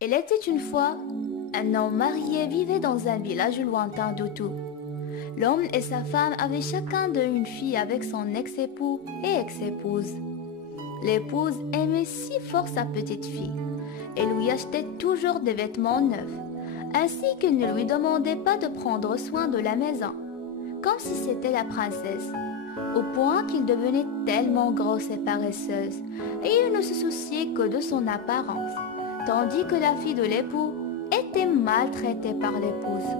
Il était une fois, un homme marié vivait dans un village lointain de tout. L'homme et sa femme avaient chacun d'eux une fille avec son ex-époux et ex-épouse. L'épouse aimait si fort sa petite fille et lui achetait toujours des vêtements neufs, ainsi qu'elle ne lui demandait pas de prendre soin de la maison, comme si c'était la princesse, au point qu'il devenait tellement grosse et paresseuse, et il ne se souciait que de son apparence, tandis que la fille de l'époux était maltraitée par l'épouse.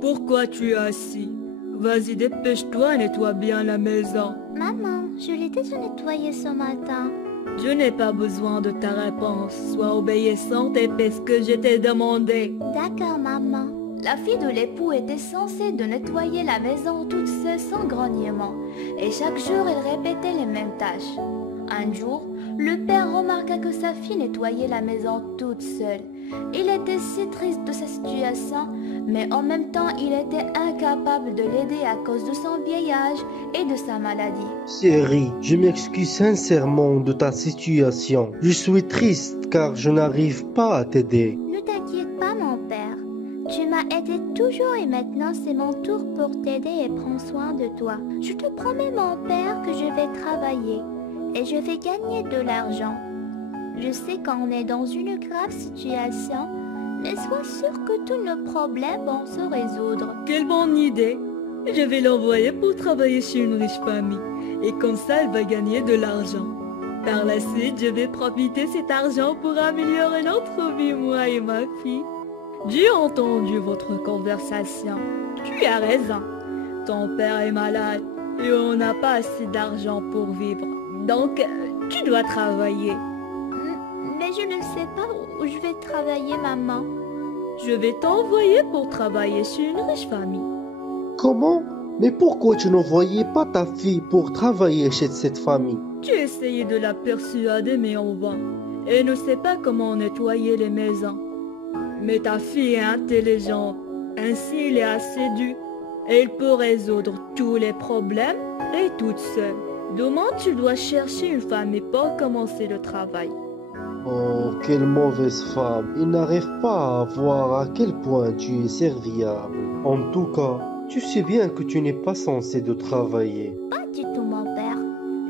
Pourquoi tu es assis? Vas-y, dépêche-toi et nettoie bien la maison. Maman, je l'ai déjà nettoyée ce matin. Je n'ai pas besoin de ta réponse. Sois obéissante et fais ce que je t'ai demandé. D'accord, maman. La fille de l'époux était censée de nettoyer la maison toute seule sans grognement, et chaque jour elle répétait les mêmes tâches. Un jour, le père remarqua que sa fille nettoyait la maison toute seule. Il était si triste de sa situation, mais en même temps il était incapable de l'aider à cause de son vieil âge et de sa maladie. Chérie, je m'excuse sincèrement de ta situation. Je suis triste car je n'arrive pas à t'aider. Ne t'inquiète pas, mon père. Tu m'as aidé toujours et maintenant c'est mon tour pour t'aider et prendre soin de toi. Je te promets, mon père, que je vais travailler et je vais gagner de l'argent. Je sais qu'on est dans une grave situation, mais sois sûr que tous nos problèmes vont se résoudre. Quelle bonne idée! Je vais l'envoyer pour travailler chez une riche famille. Et comme ça, elle va gagner de l'argent. Par la suite, je vais profiter de cet argent pour améliorer notre vie, moi et ma fille. J'ai entendu votre conversation. Tu as raison. Ton père est malade et on n'a pas assez d'argent pour vivre. Donc, tu dois travailler. Mais je ne sais pas où je vais travailler, maman. Je vais t'envoyer pour travailler chez une riche famille. Comment? Mais pourquoi tu n'envoyais pas ta fille pour travailler chez cette famille? Tu essayais de la persuader, mais en vain. Elle ne sait pas comment nettoyer les maisons. Mais ta fille est intelligente, ainsi elle est assidue. Elle peut résoudre tous les problèmes et toute seule. Demain, tu dois chercher une famille pour commencer le travail. Oh, quelle mauvaise femme. Il n'arrive pas à voir à quel point tu es serviable. En tout cas, tu sais bien que tu n'es pas censé de travailler. Pas du tout, mon père.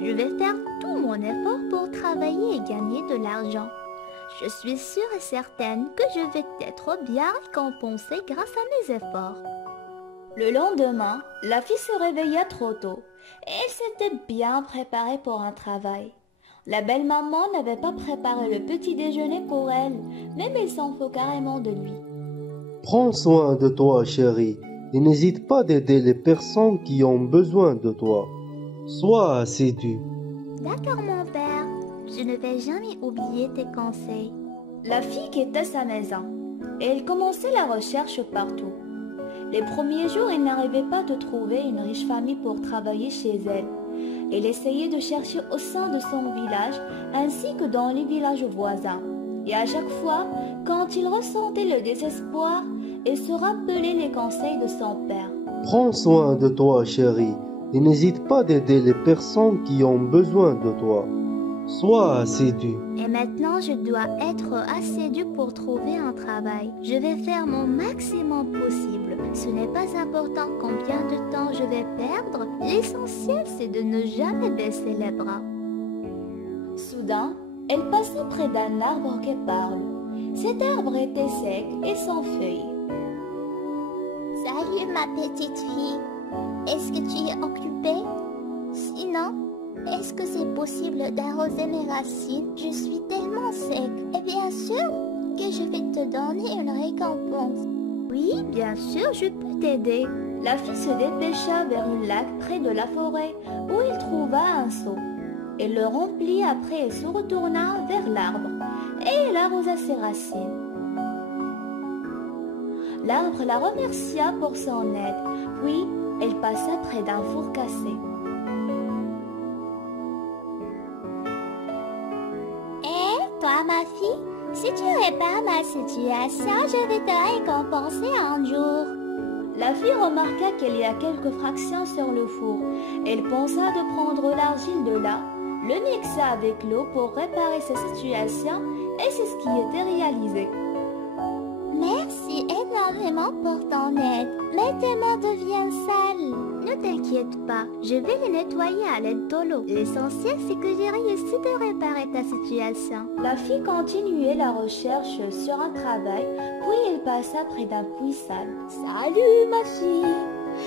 Je vais faire tout mon effort pour travailler et gagner de l'argent. Je suis sûre et certaine que je vais être bien récompensée grâce à mes efforts. Le lendemain, la fille se réveilla trop tôt et elle s'était bien préparée pour un travail. La belle maman n'avait pas préparé le petit déjeuner pour elle, même elle s'en fout carrément de lui. Prends soin de toi, chérie, et n'hésite pas d'aider les personnes qui ont besoin de toi. Sois assidue. D'accord, mon père. Je ne vais jamais oublier tes conseils. La fille quittait sa maison et elle commençait la recherche partout. Les premiers jours, elle n'arrivait pas à trouver une riche famille pour travailler chez elle. Elle essayait de chercher au sein de son village ainsi que dans les villages voisins. Et à chaque fois, quand il ressentait le désespoir, elle se rappelait les conseils de son père. Prends soin de toi, chérie, et n'hésite pas d'aider les personnes qui ont besoin de toi. Sois assidue. Et maintenant, je dois être assidue pour trouver un travail. Je vais faire mon maximum possible. Ce n'est pas important combien de temps je vais perdre. L'essentiel, c'est de ne jamais baisser les bras. Soudain, elle passa près d'un arbre qui parle. Cet arbre était sec et sans feuilles. Salut ma petite fille. Est-ce que tu es occupée? Sinon, est-ce que c'est possible d'arroser mes racines? Je suis tellement sec. Et bien sûr que je vais te donner une récompense. Oui, bien sûr, je peux t'aider. La fille se dépêcha vers un lac près de la forêt où il trouva un seau. Elle le remplit, après elle se retourna vers l'arbre et elle arrosa ses racines. L'arbre la remercia pour son aide, puis elle passa près d'un four cassé. Toi, ma fille, si tu répares ma situation, je vais te récompenser un jour. La fille remarqua qu'il y a quelques fractions sur le four. Elle pensa de prendre l'argile de là Le mixa avec l'eau pour réparer sa situation et c'est ce qui était réalisé. Merci énormément pour ton aide, mais tes mains deviennent sales. Ne t'inquiète pas, je vais les nettoyer à l'aide de l'eau. L'essentiel, c'est que j'ai réussi de réparer ta situation. La fille continuait la recherche sur un travail, puis elle passa près d'un puits sale. Salut ma fille!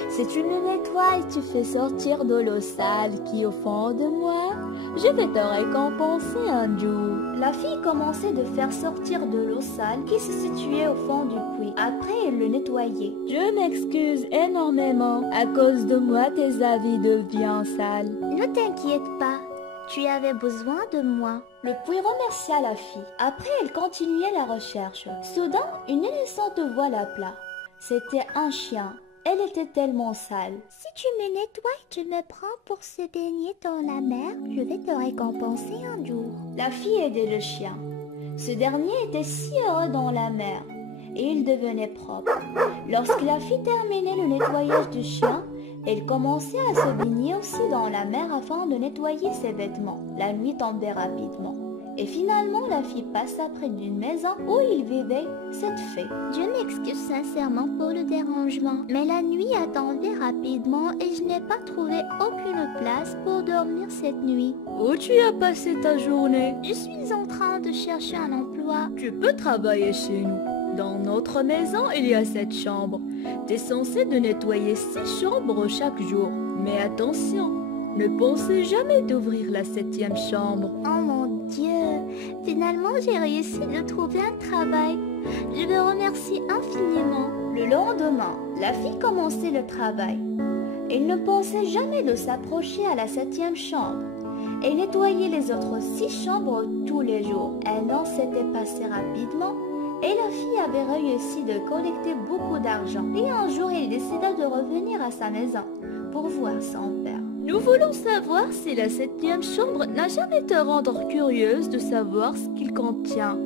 Si tu me nettoies et tu fais sortir de l'eau sale qui est au fond de moi, je vais te récompenser un jour. La fille commençait de faire sortir de l'eau sale qui se situait au fond du puits. Après, elle le nettoyait. Je m'excuse énormément. À cause de moi, tes habits deviennent sales. Ne t'inquiète pas, tu avais besoin de moi. Le puits remercia la fille. Après, elle continuait la recherche. Soudain, une innocente voix l'appela. C'était un chien. Elle était tellement sale. Si tu me nettoies et tu me prends pour se baigner dans la mer, je vais te récompenser un jour. La fille aidait le chien. Ce dernier était si heureux dans la mer et il devenait propre. Lorsque la fille terminait le nettoyage du chien, elle commençait à se baigner aussi dans la mer afin de nettoyer ses vêtements. La nuit tombait rapidement. Et finalement, la fille passa près d'une maison où il vivait cette fée. Je m'excuse sincèrement pour le dérangement, mais la nuit a tombé rapidement et je n'ai pas trouvé aucune place pour dormir cette nuit. Où tu as passé ta journée? Je suis en train de chercher un emploi. Tu peux travailler chez nous. Dans notre maison, il y a 7 chambres. Tu es censé de nettoyer 6 chambres chaque jour. Mais attention, ne pensez jamais d'ouvrir la 7e chambre. Oh mon Dieu, finalement j'ai réussi de trouver un travail. Je vous remercie infiniment. Le lendemain, la fille commençait le travail. Elle ne pensait jamais de s'approcher à la 7e chambre. Elle nettoyait les autres 6 chambres tous les jours. Un an s'était passé rapidement et la fille avait réussi de collecter beaucoup d'argent. Et un jour, elle décida de revenir à sa maison pour voir son père. Nous voulons savoir si la 7e chambre n'a jamais te rendre curieuse de savoir ce qu'il contient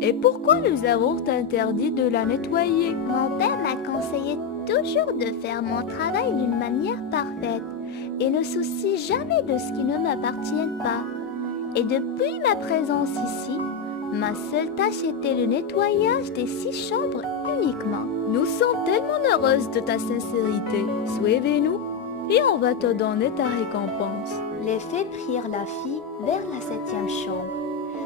et pourquoi nous avons interdit de la nettoyer. Mon père m'a conseillé toujours de faire mon travail d'une manière parfaite et ne soucie jamais de ce qui ne m'appartient pas. Et depuis ma présence ici, ma seule tâche était le nettoyage des 6 chambres uniquement. Nous sommes tellement heureuses de ta sincérité. Suivez-nous et on va te donner ta récompense. Les fées prirent la fille vers la 7e chambre.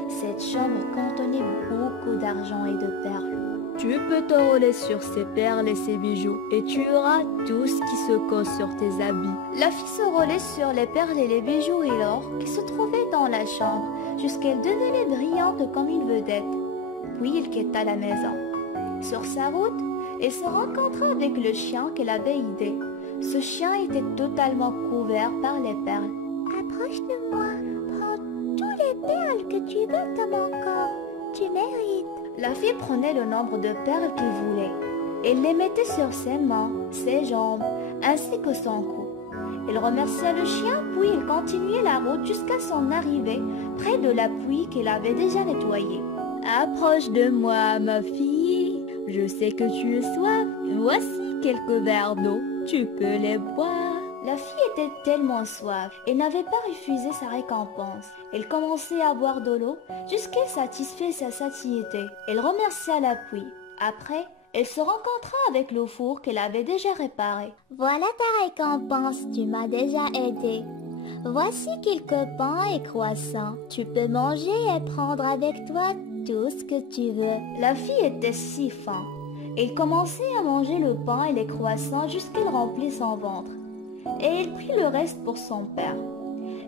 Cette chambre contenait beaucoup d'argent et de perles. Tu peux te rouler sur ces perles et ces bijoux et tu auras tout ce qui se cause sur tes habits. La fille se roulait sur les perles et les bijoux et l'or qui se trouvaient dans la chambre jusqu'elle devenait brillante comme une vedette. Puis il quitta la maison. Sur sa route, elle se rencontra avec le chien qu'elle avait aidé. Ce chien était totalement couvert par les perles. Approche de moi, prends toutes les perles que tu veux dans mon corps. Tu mérites. La fille prenait le nombre de perles qu'il voulait. Elle les mettait sur ses mains, ses jambes, ainsi que son cou. Elle remercia le chien, puis il continuait la route jusqu'à son arrivée près de la pluie qu'elle avait déjà nettoyée. Approche de moi, ma fille. Je sais que tu es soif. Voici quelques verres d'eau. Tu peux les boire. La fille était tellement soif et n'avait pas refusé sa récompense. Elle commençait à boire de l'eau jusqu'à satisfaire sa satiété. Elle remercia la pluie. Après, elle se rencontra avec le four qu'elle avait déjà réparé. Voilà ta récompense, tu m'as déjà aidé. Voici quelques pains et croissants. Tu peux manger et prendre avec toi tout ce que tu veux. La fille était si faim. Elle commençait à manger le pain et les croissants jusqu'elle remplit son ventre. Et elle prit le reste pour son père.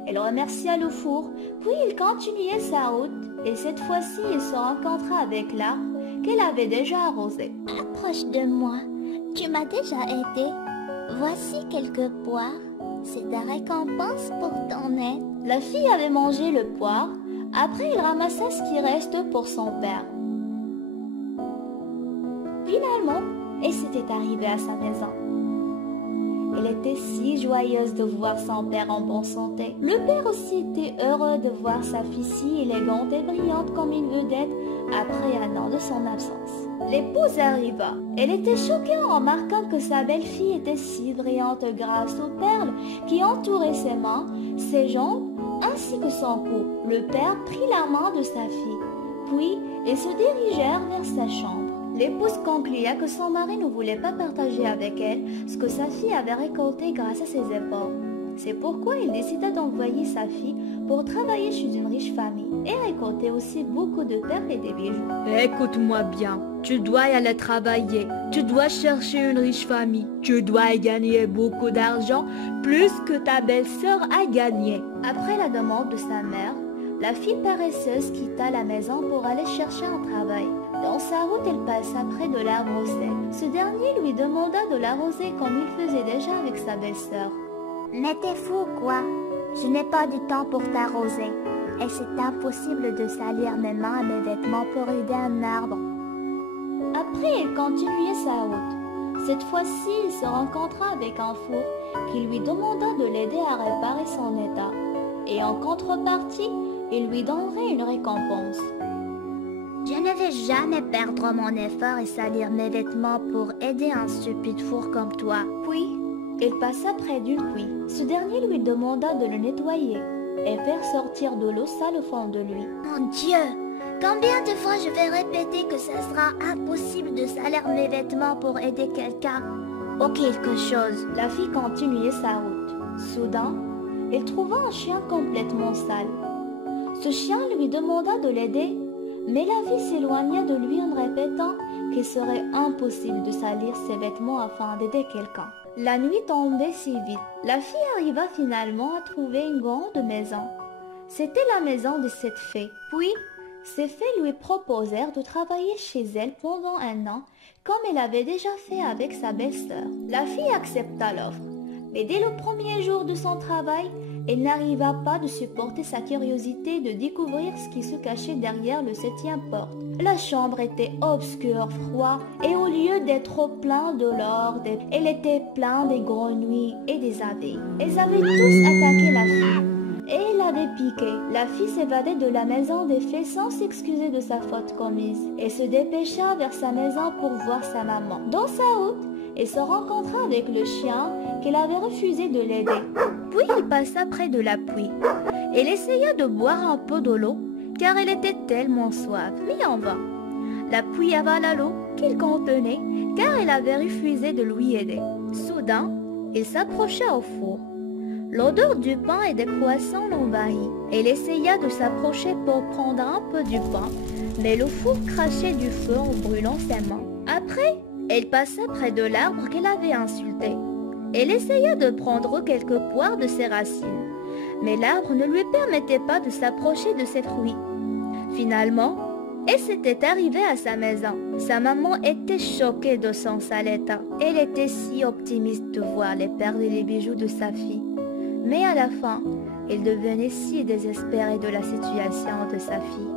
Elle remercia le four, puis il continuait sa route, et cette fois-ci il se rencontra avec l'arbre qu'elle avait déjà arrosé. Approche de moi, tu m'as déjà aidé. Voici quelques poires, c'est ta récompense pour ton aide. La fille avait mangé le poire, après il ramassa ce qui reste pour son père. Finalement, elle s'était arrivée à sa maison. Elle était si joyeuse de voir son père en bonne santé. Le père aussi était heureux de voir sa fille si élégante et brillante comme une vedette après un an de son absence. L'épouse arriva. Elle était choquée en remarquant que sa belle-fille était si brillante grâce aux perles qui entouraient ses mains, ses jambes ainsi que son cou. Le père prit la main de sa fille, puis ils se dirigèrent vers sa chambre. L'épouse conclua que son mari ne voulait pas partager avec elle ce que sa fille avait récolté grâce à ses efforts. C'est pourquoi il décida d'envoyer sa fille pour travailler chez une riche famille et récolter aussi beaucoup de perles et des bijoux. Écoute-moi bien, tu dois y aller travailler, tu dois chercher une riche famille, tu dois y gagner beaucoup d'argent, plus que ta belle-sœur a gagné. Après la demande de sa mère, la fille paresseuse quitta la maison pour aller chercher un travail. Dans sa route, elle passa près de l'arbre au sel. Ce dernier lui demanda de l'arroser comme il faisait déjà avec sa belle-sœur. Mais t'es fou, quoi? Je n'ai pas du temps pour t'arroser. Et c'est impossible de salir mes mains et mes vêtements pour aider un arbre. Après, il continuait sa route. Cette fois-ci, il se rencontra avec un four qui lui demanda de l'aider à réparer son état. Et en contrepartie, il lui donnerait une récompense. Je ne vais jamais perdre mon effort et salir mes vêtements pour aider un stupide four comme toi. Puis, il passa près d'une puits. Ce dernier lui demanda de le nettoyer et faire sortir de l'eau sale au fond de lui. Mon Dieu! Combien de fois je vais répéter que ce sera impossible de salir mes vêtements pour aider quelqu'un ou quelque chose? La fille continuait sa route. Soudain, elle trouva un chien complètement sale. Ce chien lui demanda de l'aider, mais la fille s'éloigna de lui en répétant qu'il serait impossible de salir ses vêtements afin d'aider quelqu'un. La nuit tombait si vite. La fille arriva finalement à trouver une grande maison. C'était la maison de cette fée. Puis, ces fées lui proposèrent de travailler chez elle pendant 1 an, comme elle avait déjà fait avec sa belle-sœur. La fille accepta l'offre, mais dès le premier jour de son travail, elle n'arriva pas de supporter sa curiosité de découvrir ce qui se cachait derrière le 7e porte. La chambre était obscure, froide, et au lieu d'être plein de l'or, elle était pleine des grenouilles et des abeilles. Elles avaient tous attaqué la fille, et elle avait piqué. La fille s'évadait de la maison des fées sans s'excuser de sa faute commise, et se dépêcha vers sa maison pour voir sa maman. Dans sa route, elle se rencontra avec le chien qu'elle avait refusé de l'aider. Puis il passa près de la pluie. Elle essaya de boire un peu de l'eau, car elle était tellement soif, mais en vain. La pluie avala l'eau qu'il contenait, car elle avait refusé de lui aider. Soudain, il s'approcha au four. L'odeur du pain et des croissants l'envahit. Elle essaya de s'approcher pour prendre un peu du pain, mais le four crachait du feu en brûlant ses mains. Après, elle passa près de l'arbre qu'elle avait insulté. Elle essaya de prendre quelques poires de ses racines, mais l'arbre ne lui permettait pas de s'approcher de ses fruits. Finalement, elle s'était arrivée à sa maison. Sa maman était choquée de son sale état. Elle était si optimiste de voir les perles et les bijoux de sa fille. Mais à la fin, elle devenait si désespérée de la situation de sa fille.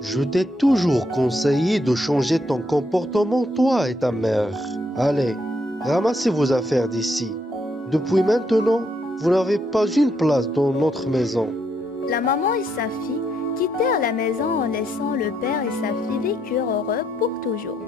Je t'ai toujours conseillé de changer ton comportement, toi et ta mère. Allez, ramassez vos affaires d'ici. Depuis maintenant, vous n'avez pas une place dans notre maison. La maman et sa fille quittèrent la maison en laissant le père et sa fille vécurent heureux pour toujours.